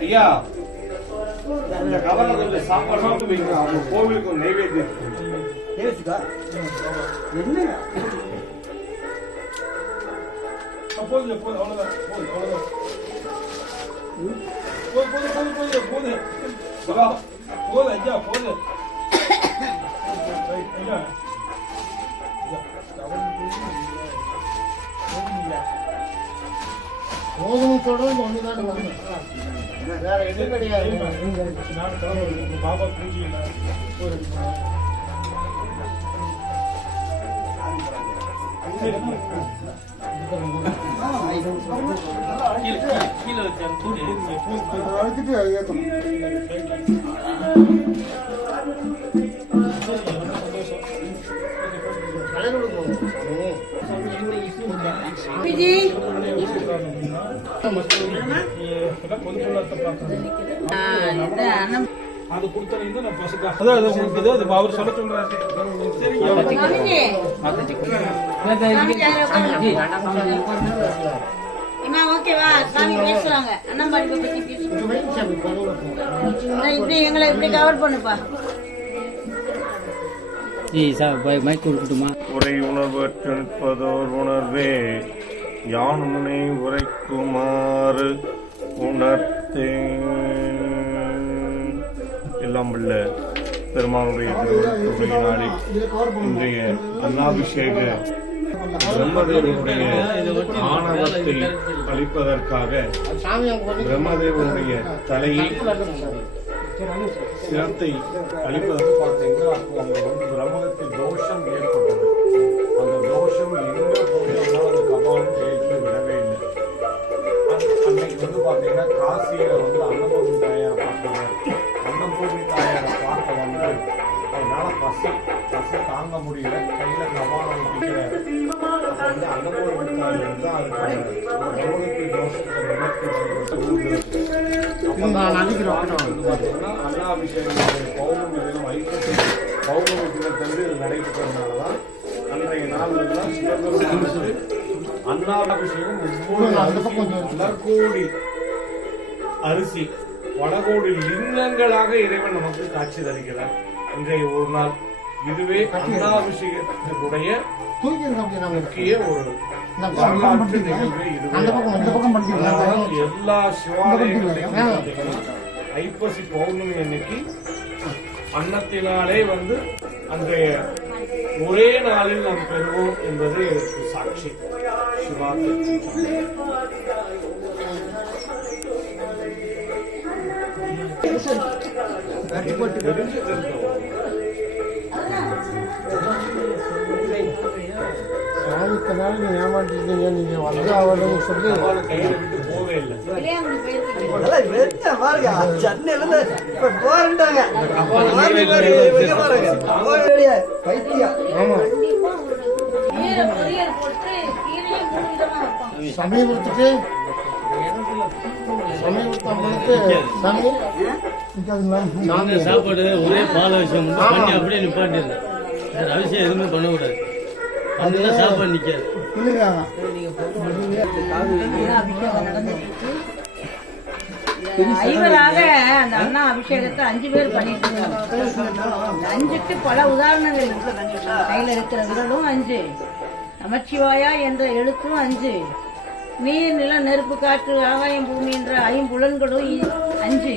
ஐயா இந்த கொஞ்சம் சாப்பாடு மட்டும் வைங்க அவங்க கோவிலுக்கு ஒரு நைவேத்தியம். பேசுக்கா என்ன? போதும் போதும் அவ்வளோதான் போதும் அவ்வளோதான் போதும் போதும் போதும் போதும் போதும். சிவா போதும் ஐயா போதும். ஐயா, போதும் சொல்றது ஒண்ணுதான் ஒண்ணு. வேற எதுவும் கிடையாது. பாபா பூஜை இல்லை அதுக்கிட்டே ஏத்தணும். அது கொடுத்தனீங்கன்னா நான் பசுக்கா அதான் அது உங்களுக்கு இது அது அவர் சொல்ல சொல்றாரு. சரி மாமிஜி அம்மா ஓகேவா சாமி பேசுவாங்க. அண்ணன் படிப்பை பத்தி பேசுவாங்க இப்படி எங்களை இப்படி கவர் பண்ணுப்பா. உரை உணர்வற்று நிற்பதோர் உணர்வே யானுனை முனை உரைக்குமாறு உணர்த்தேன். எல்லாம் உள்ள பெருமானுடைய திருவிழாவில் இன்றைய அண்ணாபிஷேக பிரம்மதேவனுடைய ஆணவத்தை அளிப்பதற்காக பிரம்மதேவனுடைய தலையை சிரத்தை அளிப்பதற்கு பார்த்தீங்களா அன்னைக்கு வந்து பார்த்தீங்கன்னா காசியில வந்து அன்னபூர்ணி தாயாரை பார்த்தாங்க அன்னபூர்ணி தாயாரை பார்க்க வந்து அதனால பசி பசி தாங்க முடியல. கையில கபாலம் பிடிக்கிறாரு வந்து அன்னபூர்ணி தாயார் தான் பிரம்மகத்தில் தோஷத்தை பார்த்தீங்கன்னா அண்ணாபிஷேகத்துடைய பௌர்ணமி தினம் ஐப்பசி பௌர்ணமி தினத்தன்று இது அண்ணாபிஷேகம் ஒவ்வொரு அரிசி வடகோடி லிங்கங்களாக இறைவன் நமக்கு காட்சி தருகிறார். இன்றைய ஒரு நாள் இதுவே அண்ணாபிஷேகத்தினுடைய முக்கிய ஒரு வரலாற்று நிகழ்வு இதுவே. எல்லா சிவாலயங்களையும் ஐப்பசி பௌர்ணமி அன்னைக்கு அன்னத்தினாலே வந்து அன்றைய ஒரே நாளில் நாம் பெறுவோம் என்பது இதற்கு சாட்சி. சிவா தெரிஞ்சு தெரிஞ்சோம் நீங்க ஏமாற்றிட்டீங்க நீங்க வந்து அவரும் சொல்லி. இல்லை. பாருங்க. சென்னையில இருந்து இப்ப போறேன்டாங்க. சாப்பாடு ஒரே பால் விஷயம் அப்படியே நிப்பாட்டிருந்தேன் அவசியம் எதுவுமே பண்ணக்கூடாது. அதுதான் சாப்பாடு நிக்காது. ஐவராக அந்த அண்ணா அபிஷேகத்தை அஞ்சு பேர் பண்ணிட்டு இருக்காங்க அஞ்சுக்கு பல உதாரணங்கள் கையில இருக்கிற விரலும் அஞ்சு நமச்சிவாயா என்ற எழுத்தும் அஞ்சு நீர் நில நெருப்பு காற்று ஆகாயம் பூமி என்ற ஐம்புலன்களும் அஞ்சு.